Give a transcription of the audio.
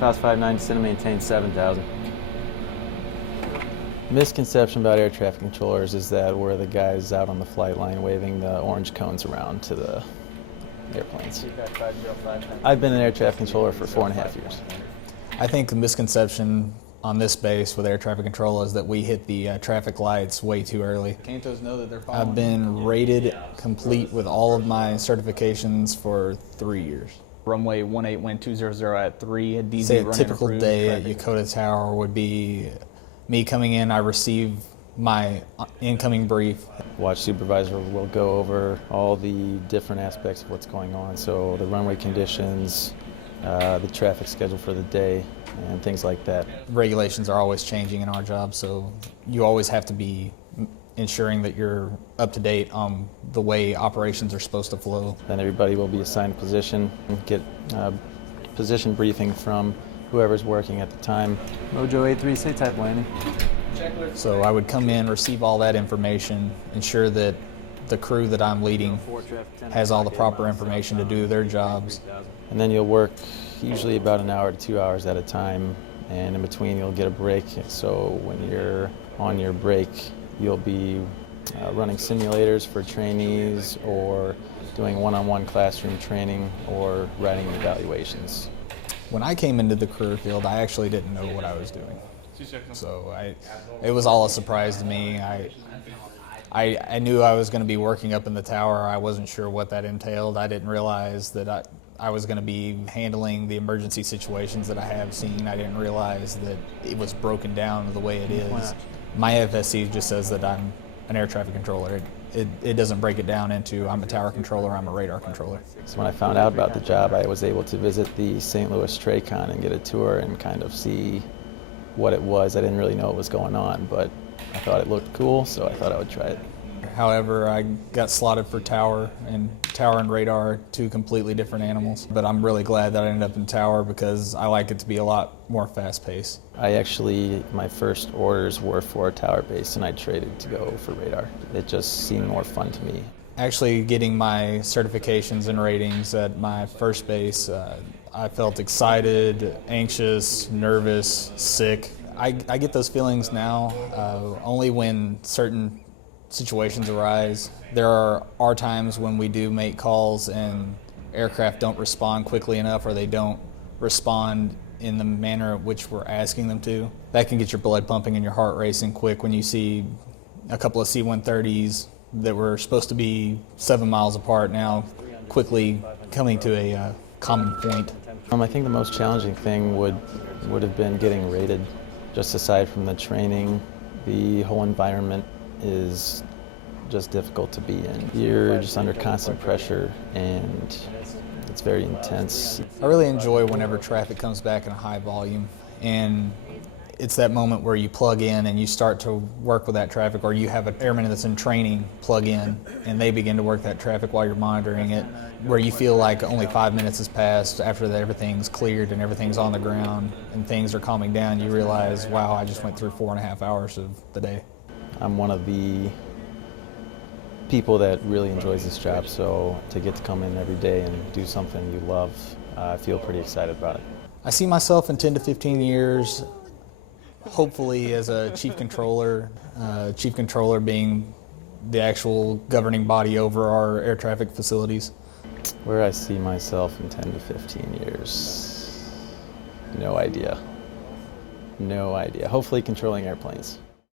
costs $590 to maintain $7,000. Misconception about air traffic controllers is that we're the guys out on the flight line waving the orange cones around to the airplanes. I've been an air traffic controller for 4.5 years. I think the misconception on this base with air traffic control is that we hit the traffic lights way too early. Cantos know that they're following. I've been rated complete with all of my certifications for 3 years. Runway 18, wind 200 at 3, a DZ Say a running typical approved day traffic. at Yokota Tower would be me coming in, I receive my incoming brief. Watch supervisor will go over all the different aspects of what's going on. So the runway conditions, the traffic schedule for the day, and things like that. Regulations are always changing in our job, so you always have to be ensuring that you're up to date on the way operations are supposed to flow. Then everybody will be assigned a position, get position briefing from whoever's working at the time. Mojo 83, say type landing. So I would come in, receive all that information, ensure that the crew that I'm leading has all the proper information to do their jobs. And then you'll work usually about an hour to 2 hours at a time, and in between you'll get a break. So when you're on your break, you'll be running simulators for trainees or doing one-on-one classroom training or writing evaluations. When I came into the career field, I actually didn't know what I was doing. So it was all a surprise to me. I knew I was going to be working up in the tower. I wasn't sure what that entailed. I didn't realize that I was going to be handling the emergency situations that I have seen. I didn't realize that it was broken down the way it is. My FSC just says that I'm an air traffic controller. It doesn't break it down into I'm a tower controller, I'm a radar controller. So when I found out about the job, I was able to visit the St. Louis TRACON and get a tour and kind of see what it was. I didn't really know what was going on, but I thought it looked cool, so I thought I would try it. However, I got slotted for tower and radar are two completely different animals. But I'm really glad that I ended up in tower because I like it to be a lot more fast-paced. My first orders were for a tower base, and I traded to go for radar. It just seemed more fun to me. Actually getting my certifications and ratings at my first base, I felt excited, anxious, nervous, sick. I get those feelings now only when certain situations arise. There are times when we do make calls and aircraft don't respond quickly enough, or they don't respond in the manner in which we're asking them to. That can get your blood pumping and your heart racing quick when you see a couple of C-130s that were supposed to be 7 miles apart now quickly coming to a common point. I think the most challenging thing would have been getting rated. Just aside from the training, the whole environment is just difficult to be in. You're just under constant pressure and it's very intense. I really enjoy whenever traffic comes back in a high volume, and it's that moment where you plug in and you start to work with that traffic, or you have an airman that's in training plug in and they begin to work that traffic while you're monitoring it, where you feel like only 5 minutes has passed after everything's cleared and everything's on the ground and things are calming down. You realize, wow, I just went through 4.5 hours of the day. I'm one of the people that really enjoys this job, so to get to come in every day and do something you love, I feel pretty excited about it. I see myself in 10 to 15 years, hopefully as a chief controller being the actual governing body over our air traffic facilities. Where I see myself in 10 to 15 years, no idea. No idea. Hopefully controlling airplanes.